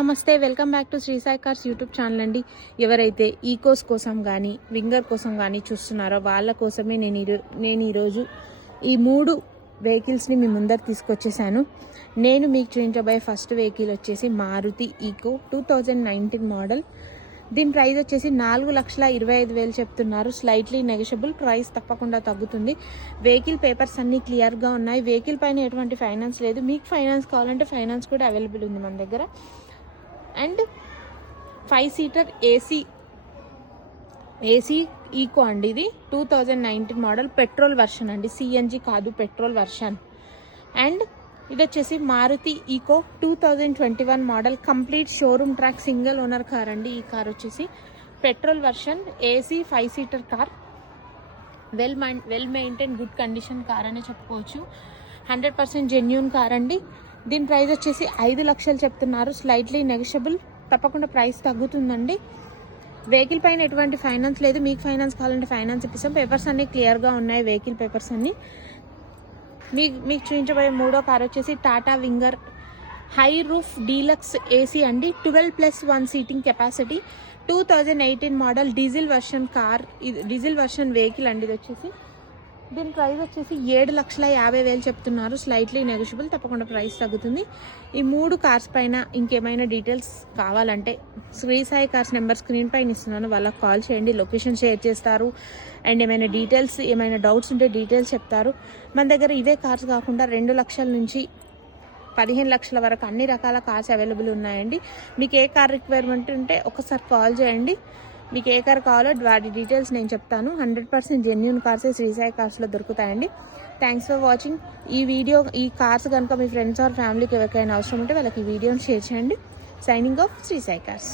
నమస్తే, welcome back to Sri Sai cars YouTube channel అండి. ఎవరైతే ఈకోస్ కోసం కానీ వింగర్ కోసం కానీ చూస్తున్నారో వాళ్ళ కోసమే నేను ఈరోజు ఈ 3 వెహికల్స్ని మీ ముందర తీసుకొచ్చేసాను. నేను మీకు చూపించబోయే ఫస్ట్ వెహికల్ వచ్చేసి మారుతి ఈకో 2019 మోడల్. దీని ప్రైస్ వచ్చేసి 4,25,000 చెప్తున్నారు. స్లైట్లీ నెగోషియబుల్, ప్రైస్ తప్పకుండా తగ్గుతుంది. వెహికల్ పేపర్స్ అన్నీ క్లియర్గా ఉన్నాయి. వెహికల్ పైన ఎటువంటి ఫైనాన్స్ లేదు. మీకు ఫైనాన్స్ కావాలంటే ఫైనాన్స్ కూడా అవైలబుల్ ఉంది మన దగ్గర. అండ్ 5 సీటర్ ఏసీ ఈకో అండి. ఇది 2019 మోడల్, పెట్రోల్ వర్షన్ అండి, సిఎన్జి కాదు, పెట్రోల్ వర్షన్. అండ్ ఇది వచ్చేసి Maruti Eeco 2021 model, complete showroom track single owner car అండి. ఈ కార్ వచ్చేసి petrol version, AC 5 seater car, well maintain, good condition car అనే చెప్పుకోవచ్చు. 100% జెన్యూన్ కార్ అండి. దీని ప్రైస్ వచ్చేసి 5 లక్షలు చెప్తున్నారు. స్లైట్లీ నెగోషియబుల్, తప్పకుండా ప్రైస్ తగ్గుతుందండి. వెహికల్ పైన ఎటువంటి ఫైనాన్స్ లేదు. మీకు ఫైనాన్స్ కావాలంటే ఫైనాన్స్ ఇప్పిస్తాం. పేపర్స్ అన్నీ క్లియర్గా ఉన్నాయి, వెహికల్ పేపర్స్ అన్నీ. మీకు చూపించబోయే 3వ కార్ వచ్చేసి Tata winger high roof deluxe AC అండి. 12+1 seating capacity, 2018 model, diesel version car. ఇది డీజిల్ వర్షన్ వెహికల్ అండి. ఇది వచ్చేసి దీని ప్రైస్ వచ్చేసి 7,50,000 చెప్తున్నారు. స్లైట్లీ నెగోషియబుల్, తప్పకుండా ప్రైస్ తగ్గుతుంది. ఈ 3 కార్స్ పైన ఇంకేమైనా డీటెయిల్స్ కావాలంటే Shri Sai cars number screen పైన ఇస్తున్నాను, వాళ్ళకి కాల్ చేయండి. లొకేషన్ షేర్ చేస్తారు. అండ్ ఏమైనా డీటెయిల్స్, ఏమైనా డౌట్స్ ఉంటే డీటెయిల్స్ చెప్తారు. మన దగ్గర ఇవే కార్స్ కాకుండా 2 లక్షల నుంచి 15 లక్షల వరకు అన్ని రకాల కార్స్ అవైలబుల్ ఉన్నాయండి. మీకు ఏ కార్ రిక్వైర్మెంట్ ఉంటే ఒకసారి కాల్ చేయండి. మీకు ఏ కార్ కావాలో వాటి డీటెయిల్స్ నేను చెప్తాను. 100% జెన్యూన్ కార్సే శ్రీ సాయి కార్స్లో దొరుకుతాయండి. Thanks for watching. ఈ కార్స్ కనుక మీ ఫ్రెండ్స్ ఆర్ ఫ్యామిలీకి ఎవరికైనా అవసరం ఉంటే వాళ్ళకి ఈ వీడియోని షేర్ చేయండి. Signing off Shri Sai cars.